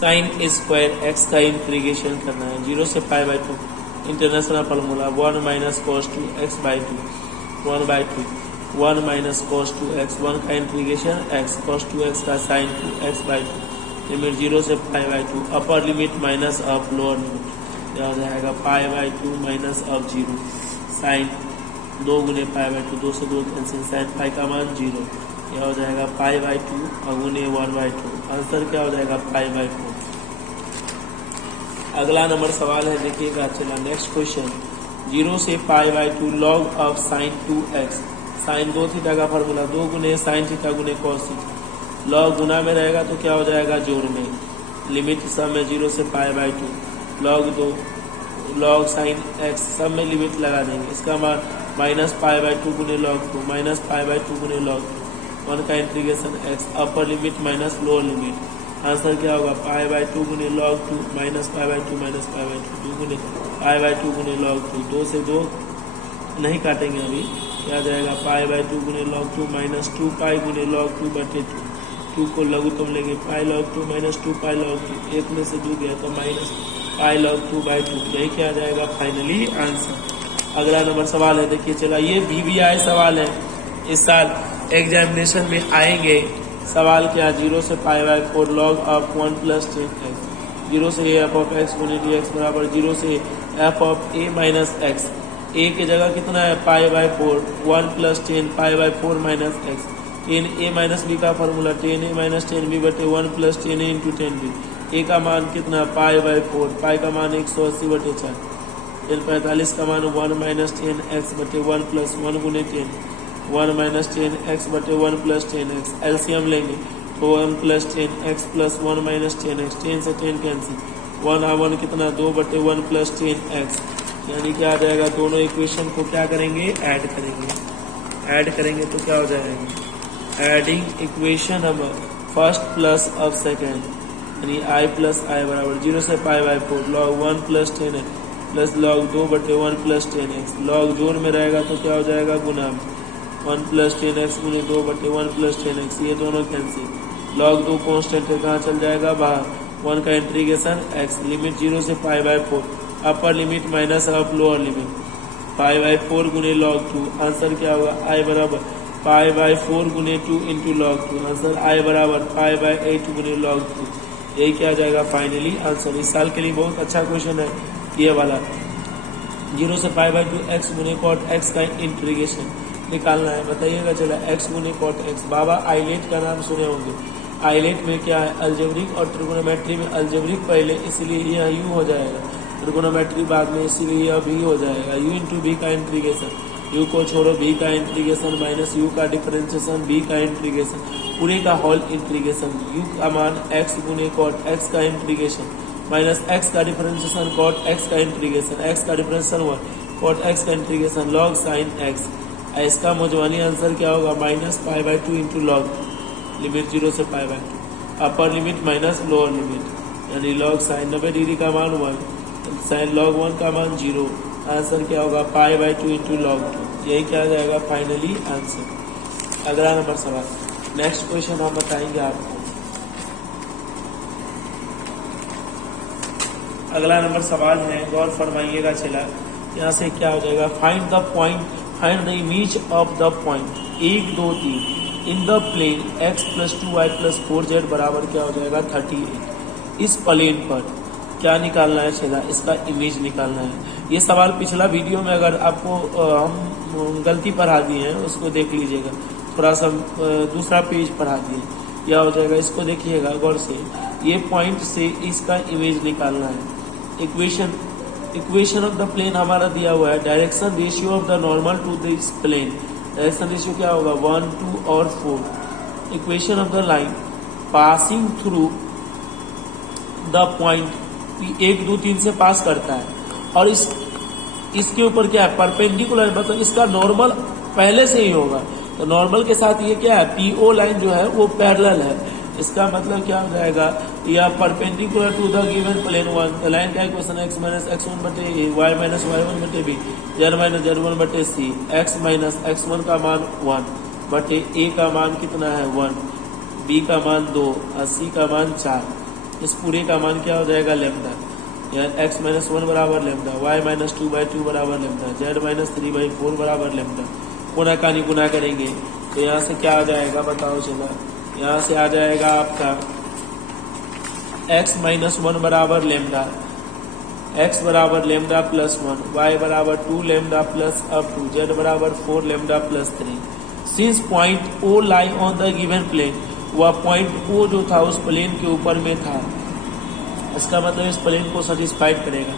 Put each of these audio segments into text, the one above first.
Sign square x का integration करना है 0 से pi by 2 international formula 1 minus cos 2 x by 2 1 by 2 1 minus cos 2 x 1 का integration x cos 2 x का sine 2 x by 2 limit 0 से pi by 2 upper limit minus of lower limit यह हो जाएगा pi by 2 minus of 0 sine 2 गुने पाई by 2 2 से 2 cancel sine pi का मान 0 यह हो जाएगा पाई बाई 2 गुने 1 बाई 2 आंसर क्या हो जाएगा पाई बाई 4। अगला नंबर सवाल है देखिएगा। चला नेक्स्ट क्वेश्चन 0 से pi by 2 log of sine 2x sine 2 theta का फार्मूला 2 गुने साइन थीटा गुने कॉस थीटा लॉग गुना में रहेगा तो क्या हो जाएगा जोड़ में लिमिट सब में 0 से pi by 2 log 2 log sign x सब में लिमिट लगा देंगे इसका मान माइनस पाई बाई 2 गुने लॉग 2 माइनस पाई बाई 2 गुने लॉग 2 1 का इंटीग्रेशन x अपर limit minus lower limit answer क्या होगा पाई बाई 2 गुने log 2 minus pi by 2 minus pi by 2 2 गुने पाई बाई 2 गुने लॉग 2 2 से 2 नहीं काटेंगे अभी क्या जाएगा पाई बाई 2 गुने लॉग 2 माइनस 2 पाई गुने लॉग 2 बटे 2 को लघुत्तम लेंगे pi log 2 minus 2 pi log 2 एक में से 2 गया तो माइनस पाई लॉग 2 बाई 2 यही क्या जाएगा फाइनली आंसर। अगला नंबर सवाल है देखिए। चला ये VBI सवाल है इस साल एग्जामिनेशन में आएंगे। सवाल क्या 0 से pi by 4 log of 1 plus 10x 0 से एफ ऑफ एक्स गुने डी एक्स बराबर 0 से F of A minus X A की जगह कितना है pi by 4 1 plus 10 pi by 4 minus X 10 A minus B का फॉर्मूला 10 ए माइनस 10 बी बटे 1 plus 10 A into 10 B A का मान कितना पाई बाई 4 पाई का मान 180 बटे 4 45 का मान 1 माइनस 10 एक्स बटे 1 प्लस 1 गुने 10 1 माइनस 10 एक्स बटे 1 प्लस 10 एक्स एलसीएम लेंगे तो 1 plus 10 x plus 1 minus 10 x 10 से 10 कैंसिल 1 1 कितना 2 बटे 1 प्लस 10 एक्स यानी क्या आ जाएगा दोनों इक्वेशन को क्या करेंगे ऐड करेंगे तो क्या हो जाएगा adding equation number first plus of second यानी आई प्लस आई बराबर 0 से pi by 4 log 1 plus 10 x plus log 2 बटे 1 प्लस 10 एक्स लॉग जोड़ में रहेगा तो क्या हो जाएगा गुना में 1 प्लस 10 एक्स गुने 2 बटे 1 प्लस 10 एक्स ये दोनों कैंसिल लॉग 2 कॉन्स्टेंट है कहाँ चल जाएगा बाहर 1 का इंटीग्रेशन एक्स लिमिट 0 से pi by 4 upper limit minus of lower limit pi by 4 गुने लॉग 2 आंसर क्या होगा आई बराबर पाई बाई 4 गुने 2 इंटू लॉग 2 आंसर आई बराबर पाई बाई 8 गुने लॉग 2 यही क्या जाएगा फाइनली आंसर। इस साल के लिए बहुत अच्छा क्वेश्चन है ये वाला 0 से पाई बाई 2 एक्स गुने कॉट एक्स का इंटीग्रेशन निकालना है बताइएगा। चला एक्स गुने कॉट एक्स बाबा आइलेट का नाम सुने होंगे आइलेट में क्या है अलजेब्रिक और ट्रिगोनोमेट्री में अलजेब्रिक पहले इसलिए यह यू हो जाएगा ट्रिगोनोमेट्री बाद में इसलिए यह भी हो जाएगा u इंटू बी का इंटीग्रेशन u को छोड़ो b का इंटीग्रेशन माइनस u का डिफरेंशिएशन b का इंटीग्रेशन पूरे का होल इंटीग्रेशन u का मान x गुने कॉट x का इंटीग्रेशन माइनस x का डिफरेंशिएशन कॉट x का इंटीग्रेशन x का डिफरेंशिएशन 1 कॉट x का इंटीग्रेशन लॉग साइन x इसका मौजवानी आंसर क्या होगा minus pi by 2 into log limit 0 से pi by 2 upper limit minus lower limit यानी लॉग साइन 90 डिग्री का मान 1 साइन लॉग 1 का मान 0 आंसर क्या होगा पाई बाई 2 इंटू लॉग 2 यही क्या जाएगा फाइनली आंसर। अगला नंबर सवाल नेक्स्ट क्वेश्चन हम बताएंगे आपको। अगला नंबर सवाल है गौर फरमाइएगा। चला यहाँ से क्या हो जाएगा find the point find the image of the point 1 2 3 in the plane x plus 2y plus 4z बराबर क्या हो जाएगा 38 इस प्लेन पर क्या निकालना है चला इसका इमेज निकालना है। ये सवाल पिछला वीडियो में अगर आपको हम गलती पढ़ा दिए हैं उसको देख लीजिएगा थोड़ा सा दूसरा पेज पढ़ा दिए क्या हो जाएगा इसको देखिएगा गौर से ये पॉइंट से इसका इमेज निकालना है। इक्वेशन ऑफ द प्लेन हमारा दिया हुआ है direction ratio of the normal to this plane direction ratio क्या होगा 1 2 और 4 equation of the line passing through the point 1 2 3 से पास करता है और इसके ऊपर क्या है परपेंडिकुलर मतलब इसका नॉर्मल पहले से ही होगा तो नॉर्मल के साथ ये क्या है पीओ लाइन जो है वो पैरेलल है इसका मतलब क्या हो जाएगा या perpendicular to the given plane 1 line का इक्वेशन x माइनस x1 बटे ए y माइनस y1 बटे बी z माइनस z1 बटे सी x माइनस x1 का मान 1 बटे a का मान कितना है 1 b का मान 2 और c का मान 4 इस पूरे का मान क्या हो जाएगा लेमडा, यानी x माइनस 1 बराबर लेमडा, y माइनस 2/2 बराबर लेमडा, z माइनस 3/4 बराबर लेमडा। गुना का नहीं गुना करेंगे तो यहाँ से क्या आ जाएगा बताओ चला, यहाँ से आ जाएगा आपका x माइनस 1 बराबर लेमडा, x बराबर लेमडा प्लस 1, y बराबर 2 lambda plus up to, z बराबर 4 lambda plus 3। Since point O lie on the given plane, वह पॉइंट O जो था उस प्लेन के ऊपर में था, इसका मतलब इस प्लेन को सेटिस्फाइड करेगा।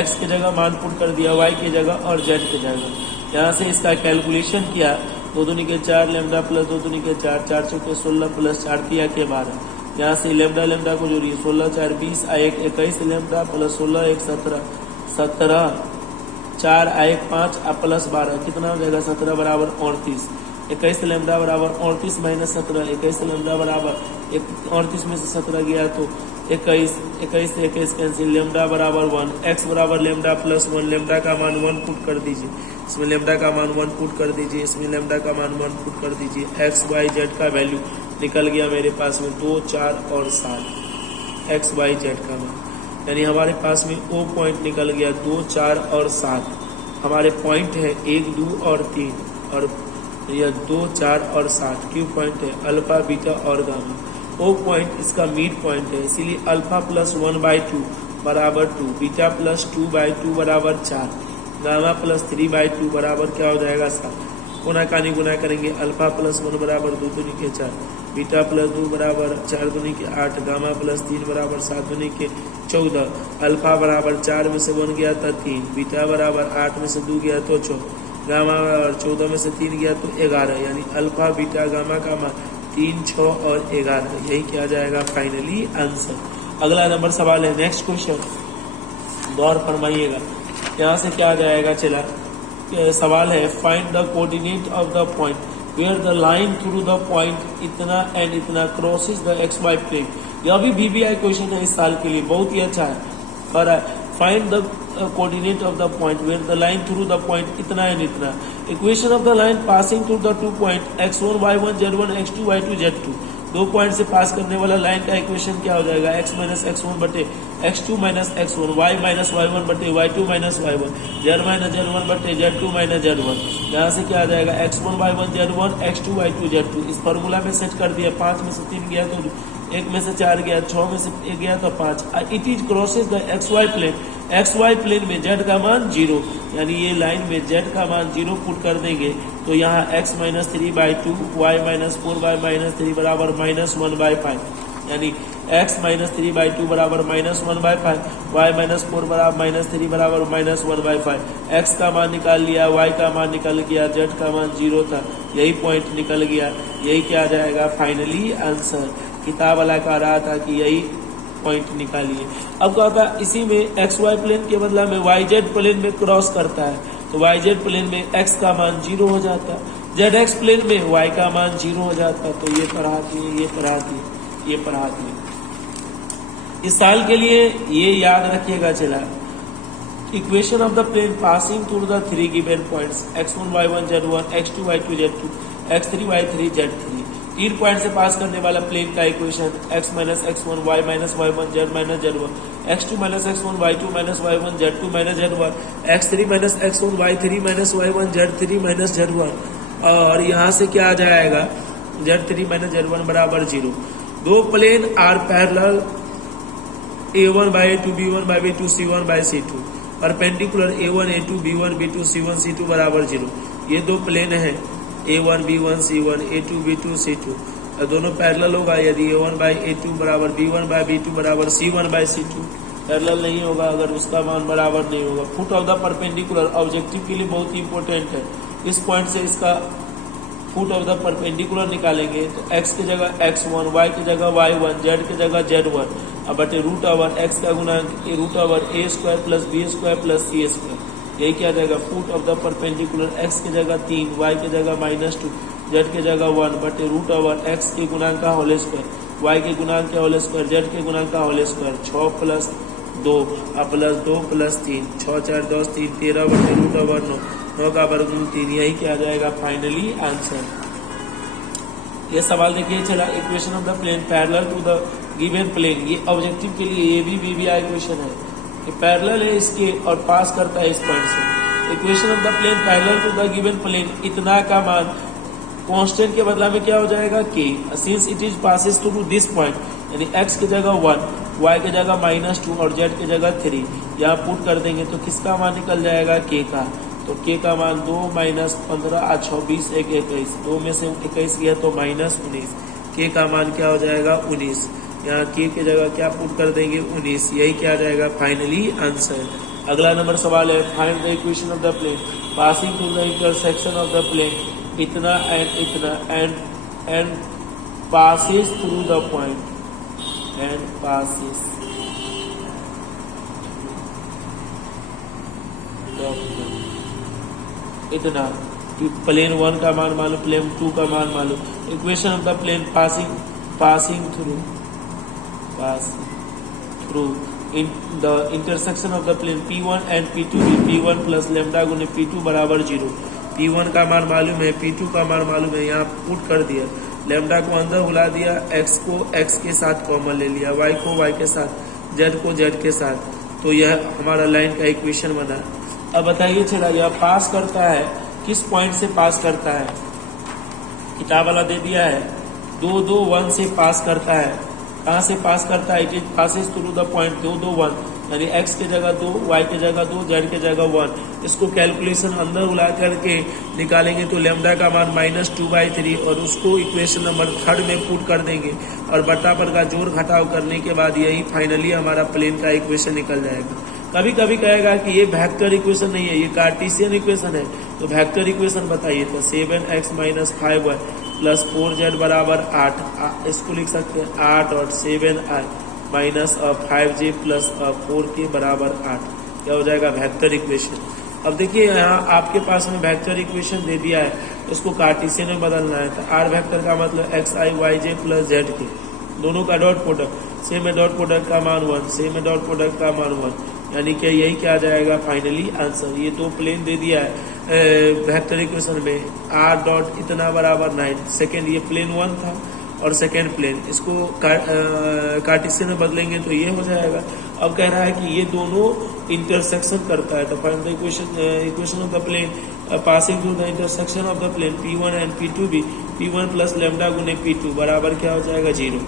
x की जगह मान पुट कर दिया, y की जगह और z की जगह। यहाँ से इसका कैलकुलेशन किया, 2 दूनी के 4 लेमडा प्लस 2 दूनी के 4, 4 चौके 16 प्लस 4 किया के 12। यहाँ से लेमडा लेमडा को जोड़िए, 16 4 20 1 21 लेमडा प्लस 16 1 17 17 4 1 5 प्लस 12 कितना हो जाएगा 17 बराबर 38। 21 लेमडा बराबर 38 माइनस 17, 21 लेमडा बराबर 38 में से 17 गया तो 21 से 21 कैंसिल, लेमडा बराबर 1, x बराबर लेमडा प्लस 1, लेमडा का मान 1 पुट कर दीजिए, इसमें लेमडा का मान 1 पुट कर दीजिए, इसमें लेमडा का मान 1 पुट कर दीजिए। x y z का वैल्यू निकल गया मेरे पास में 2 4 और 7, x y z का मान, यानी हमारे पास में O पॉइंट निकल गया 2 4 और 7। हमारे पॉइंट है 1 2 और 3 और यह 2 4 और 7 क्यू पॉइंट है अल्फा बीटा और गामा। O पॉइंट इसका मिड पॉइंट है, इसीलिए अल्फा प्लस 1/2 बराबर 2, बीटा प्लस 2/2 बराबर 4, गामा प्लस 3/2 बराबर क्या हो जाएगा 7। गुना का नहीं गुना करेंगे, अल्फा प्लस 1 बराबर 2 दूनी के 4, बीटा प्लस 2 बराबर 4 दूनी के 8, गामा प्लस 3 बराबर 7 दूनी के 14, अल्फा बराबर 4 में से 1 गया था 3, बीटा बराबर 8 में से 2 गया तो 4, गामा बराबर 14 में से 3 गया तो 11, यानी अल्फा बीटा गामा का मान 3 6 और 11, यही क्या जाएगा फाइनली आंसर। अगला नंबर सवाल है, नेक्स्ट क्वेश्चन गौर फरमाइएगा। यहाँ से क्या जाएगा चला, सवाल है find the coordinate of the point where the line through the point इतना एंड इतना क्रॉसेस द XY प्लेन। यह भी BBI क्वेश्चन है इस साल के लिए, बहुत ही अच्छा है। और find the coordinate of the point where the line through the point इतना एंड इतना। Equation of the line passing through the 2 point x1 y1 z1 x2 y2 z2। 2 point से पास करने वाला लाइन का इक्वेशन क्या हो जाएगा, x minus x1 बटे x2 minus x1, y minus y1 बटे y2 minus y1, z minus z1 बटे z2 माइनस z1। यहाँ से क्या आ जाएगा x1 y1 z1 x2 y2 z2। इस फॉर्मूला में सेट कर दिया, 5 में से 3 गया तो 1 में से 4 गया, 6 में से 1 गया तो 5। It is crosses the XY plane, XY plane में z का मान 0, यानी ये लाइन में z का मान 0 पुट कर देंगे तो यहाँ x minus 3/2 y minus 4y minus 3 बराबर माइनस 1/5, यानी x माइनस 3/2 बराबर माइनस 1/5, y माइनस 4 बराबर माइनस 3 बराबर माइनस 1/5। x का मान निकाल लिया, y का मान निकल गया, z का मान 0 था, यही पॉइंट निकल गया, यही क्या जाएगा फाइनली आंसर। किताब वाला कह रहा था कि यही पॉइंट निकालिए। अब क्या होता है, इसी में XY प्लेन के बदला में YZ प्लेन में क्रॉस करता है तो YZ प्लेन में x का मान 0 हो जाता है, ZX प्लेन में y का मान 0 हो जाता है। तो ये पढ़ा दिए, ये पढ़ा दिए, ये पढ़ा दिए। इस साल के लिए ये याद रखिएगा चला, equation of the plane passing through the 3 given points x1 y1 z1 x2 y2 z2 x3 y3 z3। 3 point से पास करने वाला प्लेन का equation x minus x1 y minus y1 z minus z1, x2 minus x1 y2 minus y1 z2 minus z1, x3 minus x1 y3 minus y1 z3 minus z1। और यहाँ से क्या आ जाएगा, z3 minus z1 बराबर 0। 2 plane are parallel a1 by a2 b1 by b2 c1 by c2, perpendicular a1 a2 b1 b2 c1 c2 बराबर 0। ये 2 plane है a1 b1 c1 a2 b2 c2, दोनों पैरेलल होगा यदि a1 by a2 बराबर b1 by b2 बराबर c1 by c2। Parallel नहीं होगा अगर उसका मान बराबर नहीं होगा। Foot of the perpendicular objective के लिए बहुत ही इंपॉर्टेंट है। इस पॉइंट से इसका फुट ऑफ द परपेंडिकुलर निकालेंगे तो x की जगह x1, y की जगह y1, z की जगह z1, अब बटे रूट ओवर x का गुणांक root over a square plus b square plus c square, यही क्या जाएगा foot of the perpendicular x की जगह 3, y की जगह -2, z की जगह 1 बटे रूट ओवर x के गुणांक का होल स्क्वायर, y के गुणांक का होल स्क्वायर, z के गुणांक का whole square. 6 plus 2 plus 2 plus 3, 6 4 10 3 13 बटे रूट ओवर 9, 9 का वर्गमूल 3, यही क्या जाएगा फाइनली आंसर। ये सवाल देखिए चला, equation of the plane parallel to the given plane, ये ऑब्जेक्टिव के लिए ये भी वीवीआई इक्वेशन है, ये पैरेलल है इसके और पास करता है इस पॉइंट से। Equation of the plane parallel to the given plane, इतना का मान कांस्टेंट के बदला में क्या हो जाएगा k, since it is passes through this point, यानी x की जगह 1, y की जगह -2 और z की जगगह 3, यहाँ पुट कर देंगे तो किसका मान निकल जाएगा k का, तो k का मान 2 - 15 26 1 21, 2 में से 21 गया तो -19, k का मान क्या हो जाएगा 19, यहाँ k की जगह क्या पुट कर देंगे 19, यही क्या आ जाएगा फाइनली आंसर। अगला नंबर सवाल है, find the equation of the plane passing through the intersection of the plane इतना and passes through the point and passes the point, इतना कि प्लेन 1 का मान मालूम, प्लेन 2 का मान मालूम, equation of the plane passing through in the intersection of the plane P1 and P2 P1 plus lambda गुने P2 बराबर 0, P1 का मान मालूम है, P2 का मान मालूम है, यहाँ पुट कर दिया, लेमडा को अंदर बुला दिया, x को x के साथ कॉमन ले लिया, y को y के साथ, z को z के साथ, तो यह हमारा लाइन का इक्वेशन बना। अब बताइए चला, यह पास करता है किस पॉइंट से पास करता है, किताब वाला दे दिया है 2 2 1 से पास करता है, कहाँ से पास करता है, it is passes through the point 2 2 1, यानी x की जगह 2, y की जगह 2, z की जगह 1, इसको कैलकुलेशन अंदर उला करके निकालेंगे तो लेमडा का मान -2/3 और उसको इक्वेशन नंबर 3 में पुट कर देंगे और बटा पर का जोड़ घटाव करने के बाद यही फाइनली हमारा प्लेन का इक्वेशन निकल जाएगा। कभी कभी कहेगा कि ये वेक्टर इक्वेशन नहीं है, ये कार्टेशियन इक्वेशन है, तो वेक्टर इक्वेशन बताइए, तो 7x - 5y प्लस 4z बराबर 8, इसको लिख सकते हैं 8 और 7i minus 5j plus 4k बराबर 8, क्या हो जाएगा वेक्टर इक्वेशन। अब देखिए यहाँ आपके पास में वेक्टर इक्वेशन दे दिया है, इसको कार्टेशियन में बदलना है, तो आर वेक्टर का मतलब xi yj प्लस zk, दोनों का डॉट प्रोडक्ट, सेम में डॉट प्रोडक्ट का मान 1, सेम में डॉट प्रोडक्ट का मान 1, यानी कि यही क्या आ जाएगा फाइनली आंसर। ये दो प्लेन दे दिया है वेक्टर इक्वेशन में, r डॉट इतना बराबर 9, सेकेंड ये प्लेन 1 था और सेकेंड प्लेन, इसको कार्टेशियन में बदलेंगे तो ये हो जाएगा। अब कह रहा है कि ये दोनों इंटरसेक्शन करता है, तो find the equation of the plane passing through the intersection of the plane P1 and P2 भी, P1 प्लस लेमडा गुने P2 बराबर क्या हो जाएगा 0,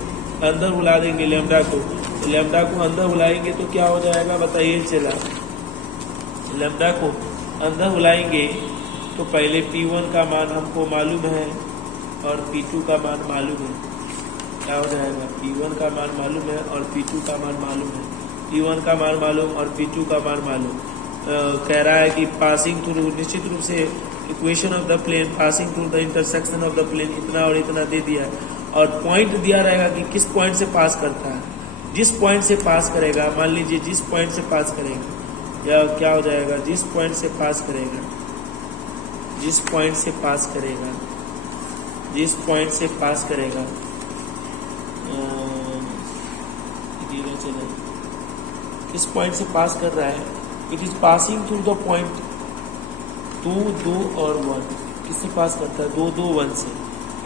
अंदर बुला देंगे लेमडा को, तो लेमडा को अंदर बुलाएंगे तो क्या हो जाएगा बताइए चला, लेमडा को अंदर बुलाएंगे तो पहले P1 का मान हमको मालूम है और P2 का मान मालूम है, क्या हो जाएगा P1 का मान मालूम है और P2 का मान मालूम है, P1 का मान मालूम और P2 का मान मालूम। कह रहा है कि पासिंग थ्रू, निश्चित रूप से equation of the plane passing through the intersection of the plane इतना और इतना दे दिया है और पॉइंट दिया रहेगा कि किस पॉइंट से पास करता है, जिस पॉइंट से पास करेगा, मान लीजिए जिस पॉइंट से पास करेगा, या क्या हो जाएगा जिस पॉइंट से पास करेगा, जिस पॉइंट से पास करेगा, जिस पॉइंट से पास करेगा, किस पॉइंट से पास कर रहा है, it is passing through the point 2 2 और 1, किससे पास करता है 2 2 1 से,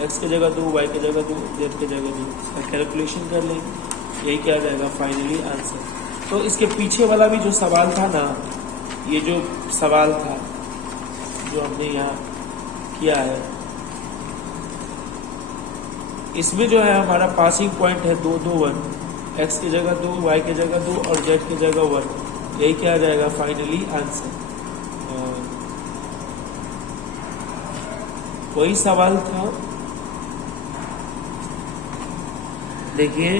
x की जगह 2, y की जगह 2, z की जगह 2, कैलकुलेशन कर लेंगे, यही क्या आ जाएगा फाइनली आंसर। तो इसके पीछे वाला भी जो सवाल था ना, ये जो सवाल था जो हमने यहाँ किया है, इसमें जो है हमारा पासिंग पॉइंट है 2 2 1, x की जगह 2, y की जगह 2 और z की जगह 1, यही क्या आ जाएगा फाइनली आंसर। कोई सवाल था देखिए,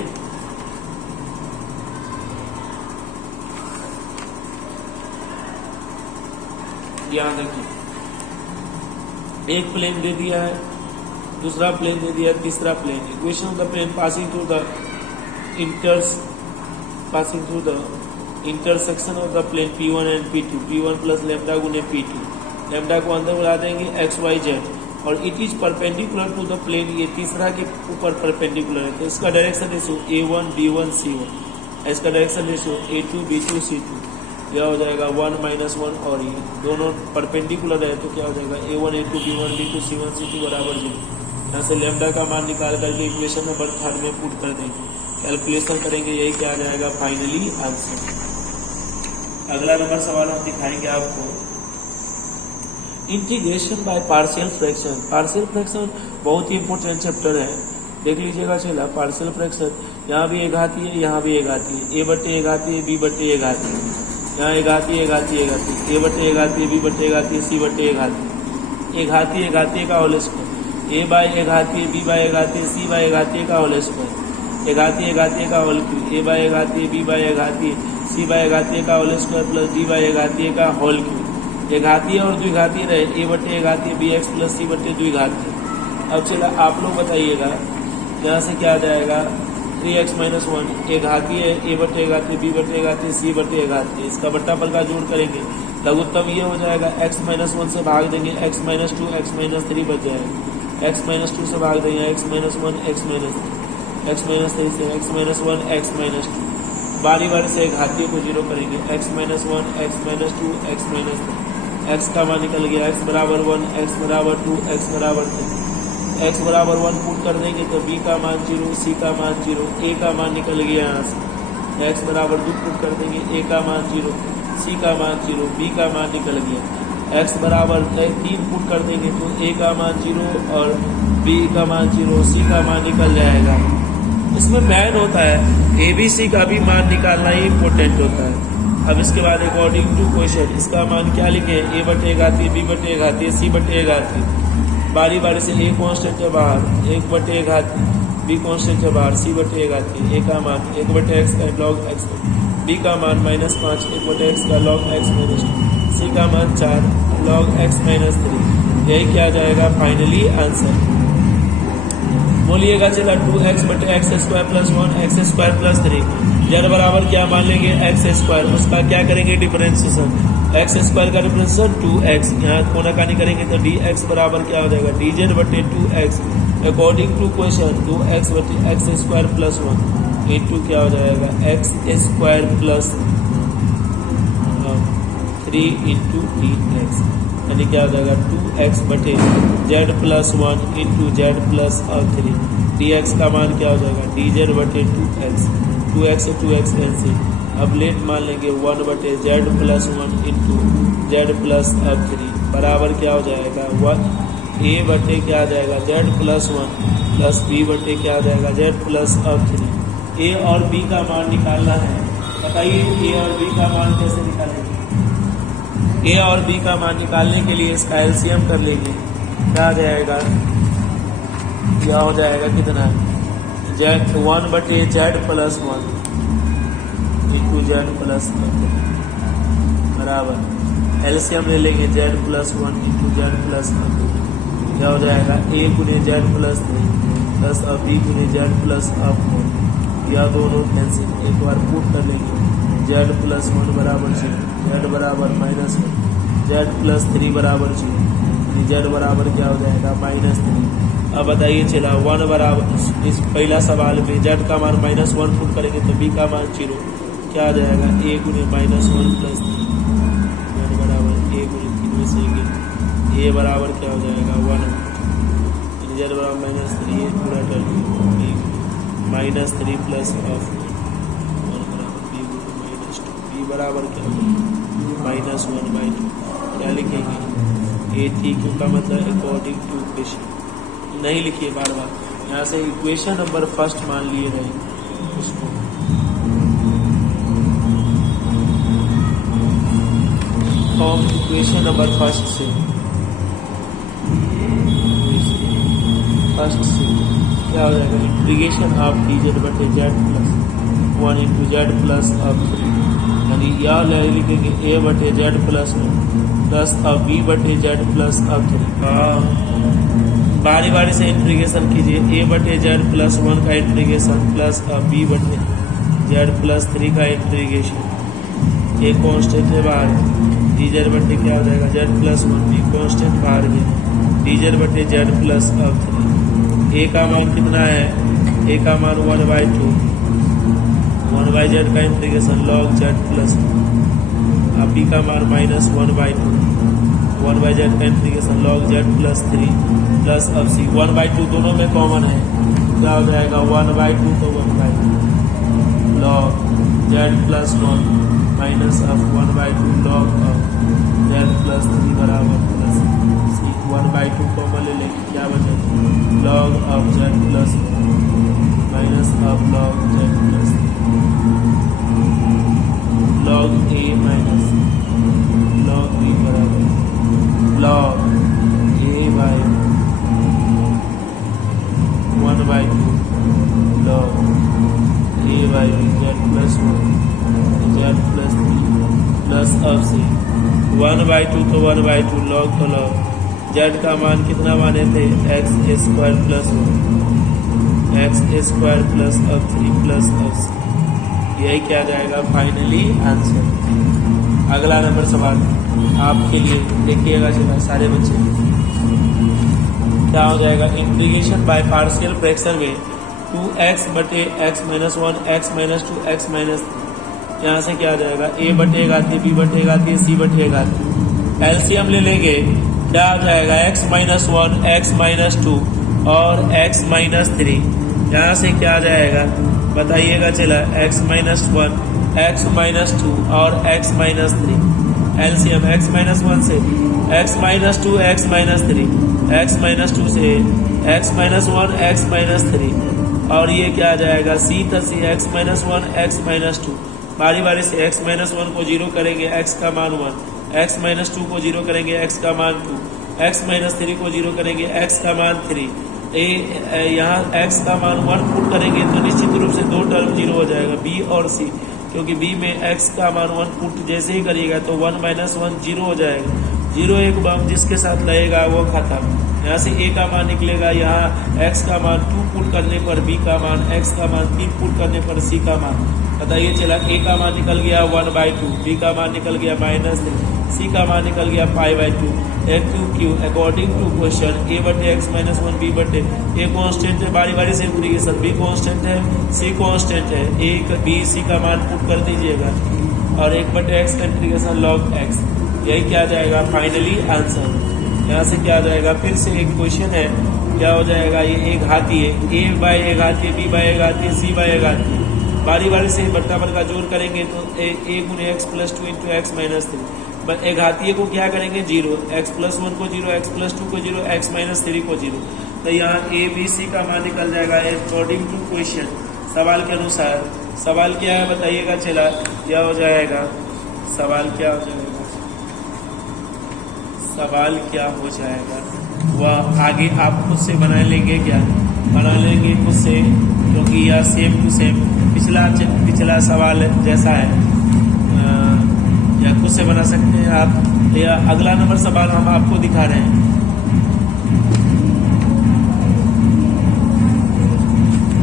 ध्यान रखिए, एक प्लेन दे दिया है, दूसरा प्लेन दे दिया है, तीसरा plane, equation of the plane passing through the intersection of the plane P1 and P2, P1 plus lambda गुने P2, लेमडा को अंदर बुला देंगे x y z और it is perpendicular to the plane, ये तीसरा के ऊपर परपेंडिकुलर है, तो इसका direction ratio A1 B1 C1, इसका direction ratio A2 B2 C2, यह हो जाएगा 1 - 1 और ये दोनों परपेंडिकुलर है, तो क्या हो जाएगा A1 A2 B1 B2 C1 C2 बराबर 0। यहाँ से लेमडा का मान निकाल करके इक्वेशन नंबर 3 में पुट कर देंगे। कैलकुलेशन करेंगे, यही क्या आ जाएगा फाइनली आंसर। अगला नंबर सवाल हम दिखाएंगे आपको, integration by partial fraction. Partial fraction बहुत ही इंपॉर्टेंट चैप्टर है, देख लीजिएगा। चला पार्शियल फ्रैक्शन, यहाँ भी एक घाती है, यहाँ भी एक घाती है, ए बटे एक घाती है, बी बटे एक घाती है, यहाँ एक घाती है, एक घाती है, एक घाती है, ए बटे एक घाती है, बी बटे एक घाती है, सी बटे एक घाती है, एक घाती एक घाती का होल स्क्वायर, ए बाय एक घाती है, बी बाय एक घाती है, सी बाय एक घाती का होल स्क्वायर, एक घाती का होल क्यूब, ए बाय एक घाती है, बी बाय एक घाती है, सी बाय एक घाती का whole square plus d by एक घाती का होल क्यूब। एक घाती और द्विघाती रहे, ए बटे एक घाती बी एक्स प्लस सी बटे द्विघाती। अब चला आप लोग बताइएगा, यहाँ से क्या आ जाएगा 3x माइनस 1, एक घाती है, ए बटे एक घाती, बी बटे एक घाती, सी बटे एक घाती, इसका बट्टा पल का जोड़ करेंगे, लघुत्तम ये हो जाएगा x माइनस 1 से भाग देंगे, x माइनस 2 x माइनस 3 बच जाएगा, x माइनस 2 से भाग देंगे, x minus 1 x minus 3, x minus 3 से x माइनस 1 x माइनस 2, बारी बारी से एक घाती को जीरो करेंगे, x minus 1 x minus 2 x minus 3, x का मान निकल गया, x बराबर 1 x बराबर 2 x बराबर 3, x बराबर 1 पुट कर देंगे तो b का मान 0, c का मान 0, a का मान निकल गया यहाँ से, x बराबर 2 पुट कर देंगे, a का मान 0, c का मान 0, b का मान निकल गया, x बराबर 3 पुट कर देंगे तो a का मान 0 और b का मान 0, c का मान निकल जाएगा। इसमें मैन होता है ए बी सी का भी मान निकालना ही इम्पोर्टेंट होता है। अब इसके बाद अकॉर्डिंग टू क्वेश्चन इसका मान क्या लिखे, ए बटे एक आती है, बी बटे एक आती है, सी बटे एक आती है, बारी बारी से ए कांस्टेंट है बाहर, एक बटे एक आती, बी कांस्टेंट है बाहर, सी बटे एक आती है, ए का मान एक बटे एक्स का लॉग एक्स, बी का मान -5 एक बटे एक्स का लॉग एक्स माइनस 2, सी का मान 4 लॉग एक्स माइनस 3, यही क्या जाएगा फाइनली आंसर। बोलिएगा चला 2x बटे x square plus 1 x square plus 3, Z बराबर क्या मान लेंगे एक्स स्क्वायर, उसका क्या करेंगे डिफरेंशिएशन, एक्स स्क्वायर का डिफरेंशिएशन 2x, यहाँ कोना कानी करेंगे तो dx बराबर क्या हो जाएगा dz बटे 2x, according to question 2x बटे एक्स स्क्वायर प्लस 1 इंटू क्या हो जाएगा x square plus 3 into dx, यानी क्या हो जाएगा 2x बटे z plus 1 into Z plus 3, dx का मान क्या हो जाएगा dz बटे 2x से 2x कैंसिल, अब लेट मान लेंगे 1 बटे z plus 1 into Z plus 3 बराबर क्या हो जाएगा 1 a बटे क्या आ जाएगा z प्लस 1 प्लस b बटे क्या आ जाएगा z प्लस 3। a और b का मान निकालना है, बताइए a और b का मान कैसे निकालेंगे। ए और बी का मान निकालने के लिए इसका एलसीएम कर लेंगे, क्या आ जाएगा, क्या हो जाएगा कितना जेड 1 बटे Z plus 1 into Z plus 1 बराबर एलसीएम ले लेंगे Z plus 1 into Z plus 1, क्या हो जाएगा ए गुने जेड प्लस 3 प्लस अब बी गुने जेड प्लस 4, यह दोनों कैंसिल, एक बार पुट कर लेंगे जेड प्लस 1 बराबर 0, जेड बराबर -1, जेड प्लस 3 बराबर 0, जेड बराबर क्या हो जाएगा -3। अब बताइए चला 1 बराबर, इस पहला सवाल में जेड का मान -1 पुट करेंगे तो बी का मान 0, क्या आ जाएगा ए गुने -1 प्लस 3, जेड बराबर ए गुने 3 में से ए बराबर क्या हो जाएगा 1, जेड बराबर -3, ये पूरा टर्म -3 प्लस ऑफ बराबर क्या -1/2, क्या लिखेंगे ए थी, क्योंकि मतलब अकॉर्डिंग टू इक्वेशन नहीं लिखिए बार बार, यहाँ से इक्वेशन नंबर फर्स्ट मान लिए रहे उसको। फॉर्म इक्वेशन नंबर फर्स्ट से क्या हो जाएगा इंटीग्रेशन ऑफ dz बटे Z plus 1 into Z plus 3, यानी यह लिखेंगे ए बटे जेड प्लस 1 प्लस अब बी बटे जेड प्लस 3। बारी बारी से इंटीग्रेशन कीजिए, ए बटे जेड प्लस 1 का इंटीग्रेशन प्लस अब बी बटे जेड प्लस 3 का इंटीग्रेशन, ए कांस्टेंट है बाहर, dz बटे क्या हो जाएगा जेड प्लस 1, बी कांस्टेंट बाहर में dz बटे जेड प्लस 3। ए का मान कितना है, ए का मान 1/2, 1/z का इंटीग्रेशन लॉग z प्लस, अब बी का मान -1/2, 1/z का integration log z plus 3 plus अब c 1/2 दोनों में कॉमन है, क्या हो जाएगा 1/2 तो 1/2 log z plus 1 minus of 1/2 log of z plus 3 बराबर प्लस सी 1/2 कॉमन ले लेंगे, क्या बचेगा log of z plus 1 minus of log z plus log a minus log b बराबर log a by 1/2 log a by z plus 1 z plus 3 plus अब से 1/2 तो 1/2 log तो log z का मान कितना माने थे x square plus 1 x square plus अब 3 प्लस अब से, यही क्या जाएगा फाइनली आंसर। अगला नंबर सवाल आपके लिए देखिएगा चला सारे बच्चे, क्या हो जाएगा इंटीग्रेशन बाय पार्शियल फ्रैक्शन में 2x बटे x minus 1 x minus 2 x minus 3, यहाँ से क्या आ जाएगा a बटे घातीय b बटे घातीय c बटे घातीय, एलसीएम ले लेंगे क्या आ जाएगा x माइनस 1 x माइनस 2 और x माइनस 3, यहाँ से क्या आ जाएगा बताइएगा चला x माइनस 1 x माइनस 2 और x minus 3, LCM x minus 1 से x minus 2 x minus 3, x minus 2 से x माइनस 1 x माइनस 3 और ये क्या आ जाएगा c तसी x minus 1 x minus 2, बारी बारी से x माइनस 1 को 0 करेंगे x का मान 1, x माइनस 2 को 0 करेंगे x का मान 2, x माइनस 3 को 0 करेंगे x का मान 3, यहाँ x का मान 1 पुट करेंगे तो निश्चित रूप से दो टर्म 0 हो जाएगा b और c, क्योंकि b में x का मान 1 पुट जैसे ही करिएगा तो 1 माइनस 1 0 हो जाएगा, 0 एक बम जिसके साथ लगेगा वो खत्म, यहाँ से a का मान निकलेगा, यहाँ x का मान 2 पुट करने पर b का मान, x का मान 3 पुट करने पर c का मान, बताइए चला a का मान निकल गया 1/2, b का मान निकल गया -3, c का मान निकल गया π/2, q according to question a बटे x माइनस 1 b बटे a कांस्टेंट है, बारी बारी से इंटीग्रेशन b कांस्टेंट है c कांस्टेंट है, a b c का मान पुट कर दीजिएगा और 1 बटे x का इंटीग्रेशन log x, यही क्या जाएगा फाइनली आंसर। यहाँ से क्या आ जाएगा फिर से एक क्वेश्चन है, क्या हो जाएगा ये एक घातीय a बाय a घातीय b बाय a घातीय c बाय a घातीय, बारी बारी से बराबर का जोड़ करेंगे तो a गुने x plus 2 into x minus 3, एक घातीय को क्या करेंगे 0, x प्लस 1 को 0, x प्लस 2 को 0, x माइनस 3 को 0, तो यहाँ a b c का मान निकल जाएगा अकॉर्डिंग टू क्वेश्चन, सवाल के अनुसार। सवाल क्या है बताइएगा चला, क्या हो जाएगा सवाल, क्या हो जाएगा सवाल क्या हो जाएगा वह आगे आप खुद से बना लेंगे, क्या बना लेंगे खुद से, क्योंकि यह सेम टू सेम पिछला सवाल जैसा है, या खुद से बना सकते हैं आप, या अगला नंबर सवाल हम आपको दिखा रहे हैं,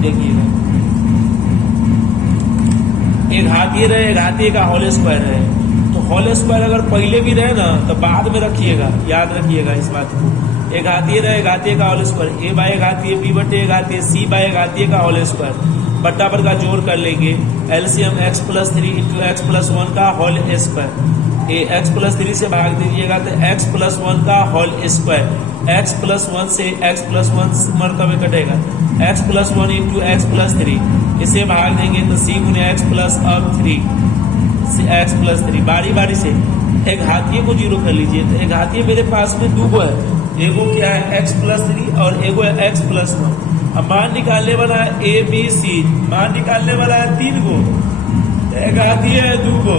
देखिएगा एक घातीय रहे, घातीय का होल स्क्वायर है, तो होल स्क्वायर अगर पहले भी रहे ना तो बाद में रखिएगा, याद रखिएगा इस बात को, एक घातीय रहे घातीय का होल स्क्वायर a बाय घातीय b बटे घातीय c बाय घातीय का होल स्क्वायर, बराबर का जोड़ कर लेंगे, LCM x plus 3 into x plus 1 का होल स्क्वायर, ए x प्लस 3 से भाग दीजिएगा तो x प्लस 1 का होल स्क्वायर, x प्लस 1 से x प्लस 1 मरतबे कटेगा, x plus 1 into x plus 3, इसे भाग देंगे तो c गुने एक्स प्लस अब 3 x प्लस 3, बारी बारी से एक घातीय को 0 कर लीजिए, तो एक घातीय मेरे पास में 2 गो है, एगो क्या है x प्लस 3 और एगो है x प्लस 1, अब मान निकालने वाला है a b c, मान निकालने वाला है 3 गो, एक घातीय है 2 गो,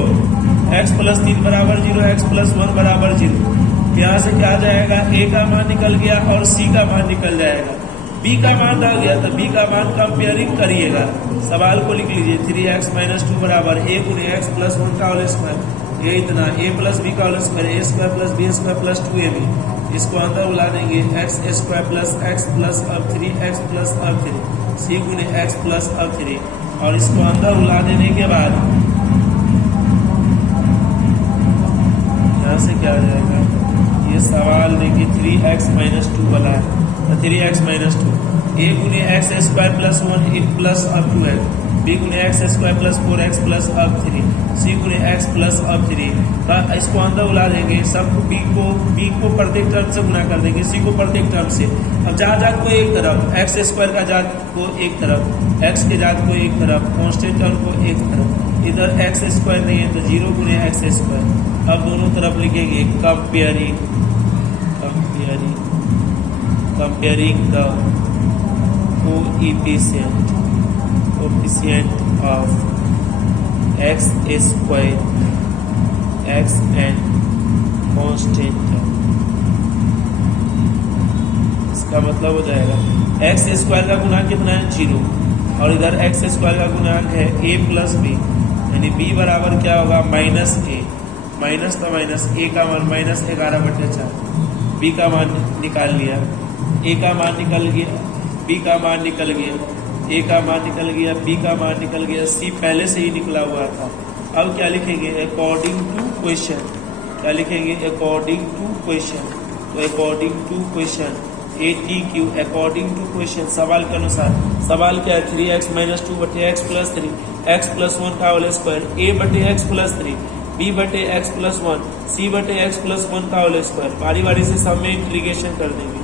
x प्लस 3 बराबर 0, x प्लस 1 बराबर 0, यहाँ से क्या जाएगा a का मान निकल गया और c का मान निकल जाएगा, b का मान आ गया तो b का मान कंपेयरिंग करिएगा, सवाल को लिख लीजिए 3x माइनस 2 बराबर a गुने एक्स प्लस 1 का होल स्क्वायर, ये इतना a प्लस b का whole square, a square plus b square plus 2ab, इसको अंदर बुला देंगे x square plus x plus अब 3x प्लस अब 3, c गुने x प्लस अब 3, और इसको अंदर बुला देने के बाद यहाँ से क्या आ जाएगा, ये सवाल देखिए 3x माइनस 2 वाला है, 3x माइनस 2, a गुने एक्स स्क्वायर प्लस 1 प्लस अब 2x, बी गुने x square plus 4x plus अब 3, सी गुने एक्स प्लस अब 3। इसको अंदर बुला देंगे, सबको बी को प्रत्येक टर्म से गुना कर देंगे, सी को प्रत्येक टर्म से। अब जात को एक तरफ, एक्स स्क्वायर का जात को एक तरफ, एक्स के जात को एक तरफ, कॉन्स्टेंट टर्म को एक तरफ। इधर एक्स स्क्वायर नहीं है तो 0 गुने एक्स स्क्वायर। अब दोनों तरफ लिखेंगे comparing the coefficient of x square, x and constant term। इसका मतलब हो जाएगा एक्स स्क्वायर का गुणांक कितना है 0, और इधर एक्स स्क्वायर का गुणांक है a प्लस बी, यानी b बराबर क्या होगा माइनस ए, माइनस का माइनस, a का मान माइनस 11/4, b का मान निकाल लिया, a का मान निकल गया, b का मान निकल गया, a का मान निकल गया, b का मान निकल गया, c पहले से ही निकला हुआ था। अब क्या लिखेंगे अकॉर्डिंग टू क्वेश्चन, क्या लिखेंगे अकॉर्डिंग टू क्वेश्चन। तो according to question ATQ according to question, सवाल के अनुसार। सवाल क्या है 3x माइनस 2 बटे एक्स प्लस 3, एक्स प्लस 1 का होल स्क्वायर, a बटे एक्स प्लस 3, b बटे एक्स प्लस 1, c बटे एक्स प्लस 1 का होल स्क्वायर। बारी बारी से सब में इंटीग्रेशन कर देंगे।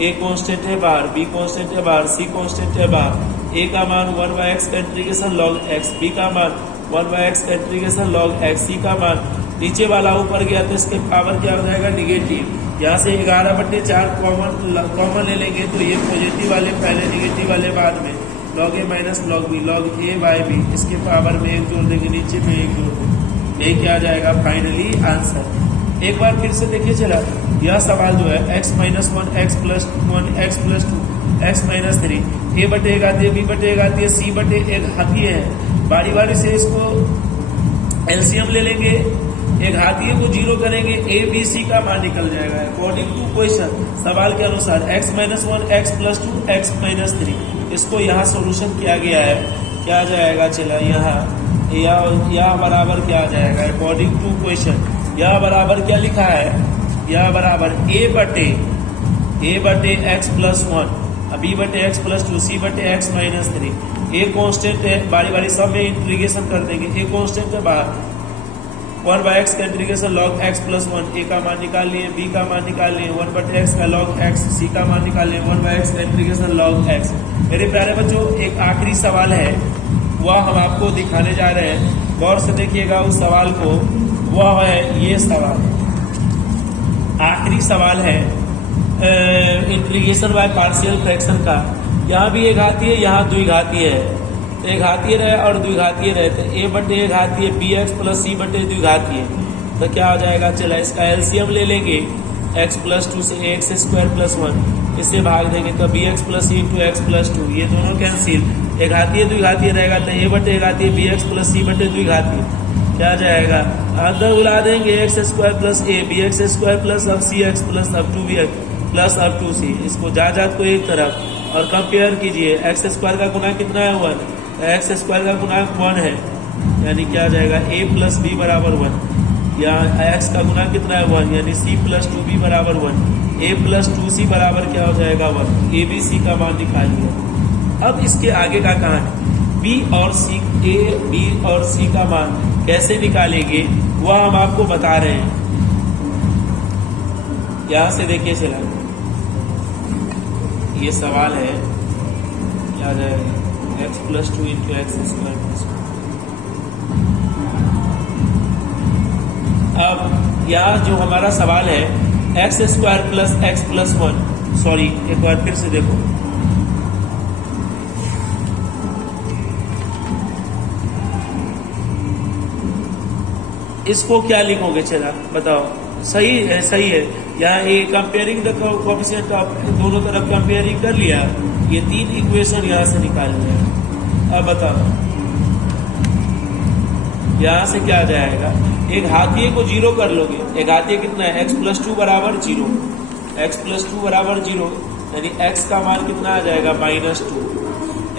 a कांस्टेंट है बाहर, b कांस्टेंट है बाहर, c कांस्टेंट है बाहर। a का मान 1/x का इंटीग्रेशन log x, b का मान 1/x का इंटीग्रेशन log x, c का मान नीचे वाला ऊपर गया तो इसके पावर क्या हो जाएगा निगेटिव। यहाँ से 11/4 कॉमन ले लेंगे तो ये पॉजिटिव वाले पहले, निगेटिव वाले बाद में, log a minus log b, log a by b, इसके पावर में 1 जोड़ देंगे, नीचे में 1 जोड़ देंगे। ये क्या आ जाएगा फाइनली आंसर। एक बार फिर से देखिए चला, यह सवाल जो है x minus 1, x plus 1, x plus 2, x minus 3, a बटे 1 आती है, b बटे 1 आती है, c बटे 1 आती है। बारी बारी से इसको एलसीएम ले लेंगे, एक घातीय को 0 करेंगे, a b c का मान निकल जाएगा अकॉर्डिंग टू क्वेश्चन, सवाल के अनुसार। x minus 1, x plus 2, x minus 3, इसको यहाँ सोल्यूशन किया गया है। क्या आ जाएगा चला यहाँ, यह बराबर क्या आ जाएगा अकॉर्डिंग टू क्वेश्चन। यह बराबर क्या लिखा है, यह बराबर a बटे एक्स प्लस 1, b बटे एक्स प्लस 2, c बटे एक्स माइनस 3। a कांस्टेंट है, बारी बारी सब में इंटीग्रेशन कर देंगे। a कांस्टेंट है बाहर, 1/x का integration log x plus 1, a का मान निकाल लिए, b का मान निकाल लिए, 1/x का log x, c का मान निकाल लिए, 1/x का इंटीग्रेशन log x। मेरे प्यारे बच्चों एक आखिरी सवाल है, वह हम आपको दिखाने जा रहे हैं, गौर से देखिएगा उस सवाल को। वह है ये सवाल, आखिरी सवाल है इंटीग्रेशन बाय पार्शियल फ्रैक्शन का। यहाँ भी एक घातीय है, यहाँ द्विघातीय है। एक घातीय रहे और द्विघातीय रहे तो a बटे एक घातीय bx प्लस c बटे द्विघातीय, तो क्या हो जाएगा चला इसका एलसीएम ले लेंगे। x प्लस 2 से एक्स स्क्वायर प्लस 1, इससे भाग देंगे तो bx plus c into x plus 2, ये दोनों कैंसिल। एक घातीय द्विघातीय रहेगा तो a बटे एक घातीय bx प्लस c बटे द्विघातीय, क्या जाएगा अंदर बुला देंगे x square plus a, bx square plus अब cx प्लस अब 2bx प्लस अब 2c। इसको जात को एक तरफ और कंपेयर कीजिए। एक्स स्क्वायर का गुना कितना है 1, एक्स स्क्वायर का गुणांक 1 है, यानी क्या आ जाएगा a प्लस b बराबर 1। यहाँ x का गुणांक कितना है 1, यानी c प्लस 2b बराबर 1। a प्लस 2c बराबर क्या हो जाएगा 1। a b c का मान निकालिए। अब इसके आगे का कहानी b और c, a b और c का मान कैसे निकालेंगे वह हम आपको बता रहे हैं। यहाँ से देखिए चला, ये सवाल है, क्या आ जाएगा x plus 2 into x square plus 1। अब यहाँ जो हमारा सवाल है x square plus x plus 1, sorry एक बार फिर से देखो, इसको क्या लिखोगे चला बताओ। सही है, सही है। यहाँ ये कंपेयरिंग द कोएफिशिएंट ऑफ, दोनों तरफ कंपेयरिंग कर लिया, ये 3 इक्वेशन यहाँ से निकाल लिया। अब बताओ यहाँ से क्या आ जाएगा, एक घातीय को 0 कर लोगे। एक घातीय कितना है x प्लस 2 बराबर 0, x प्लस 2 बराबर 0, यानी x का मान कितना आ जाएगा -2,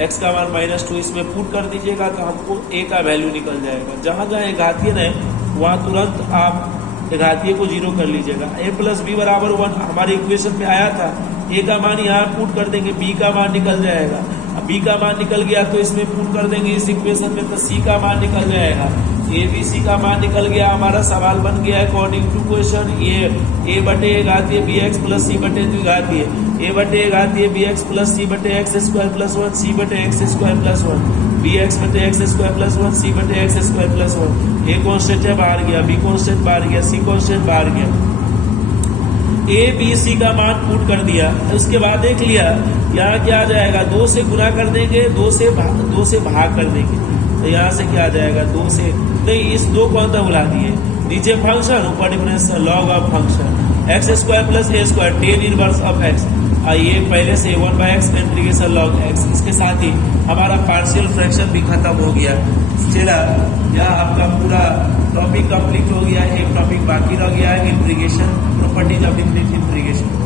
x का मान -2। इसमें पुट कर दीजिएगा तो हमको a का वैल्यू निकल जाएगा। जहां जहां एक घातीय है वहां तुरंत आप घातीय को 0 कर लीजिएगा। a प्लस b बराबर 1 हमारे इक्वेशन में आया था, a का मान यहाँ पुट कर देंगे, b का मान निकल जाएगा। अब बी का मान निकल गया तो इसमें पुट कर देंगे इस इक्वेशन में, तो सी का मान निकल जाएगा। ए बी सी का मान निकल गया। हमारा सवाल बन गया अकॉर्डिंग टू क्वेश्चन ए बटे ए घातीय बी एक्स प्लस सी बटे द्विघातीय ए बटे ए घातीय बी एक्स प्लस सी बटे एक्स स्क्वायर प्लस 1 सी बटे x square plus 1 b x बटे एक्स स्क्वायर प्लस 1 सी बटे x square plus 1। A constant है बाहर गया, बी कॉन्स्टेंट बाहर गया, सी कॉन्स्टेंट बाहर गया। ए बी सी का मान पुट कर दिया। उसके बाद देख लिया यहाँ क्या आ जाएगा, 2 से गुना कर देंगे, 2 से भाग कर देंगे, तो यहाँ से क्या आ जाएगा 2 से नहीं, इस 2 को अंदर बुला दिए, नीचे फंक्शन ऊपर differential log of function x square plus A square tan inverse of x. ये पहले से 1/x इंटीग्रेशन लॉग एक्स। इसके साथ ही हमारा पार्शियल फ्रैक्शन भी खत्म हो गया। चला यह आपका पूरा टॉपिक कंप्लीट हो गया। एक टॉपिक बाकी रह गया है, integration, properties of different integration.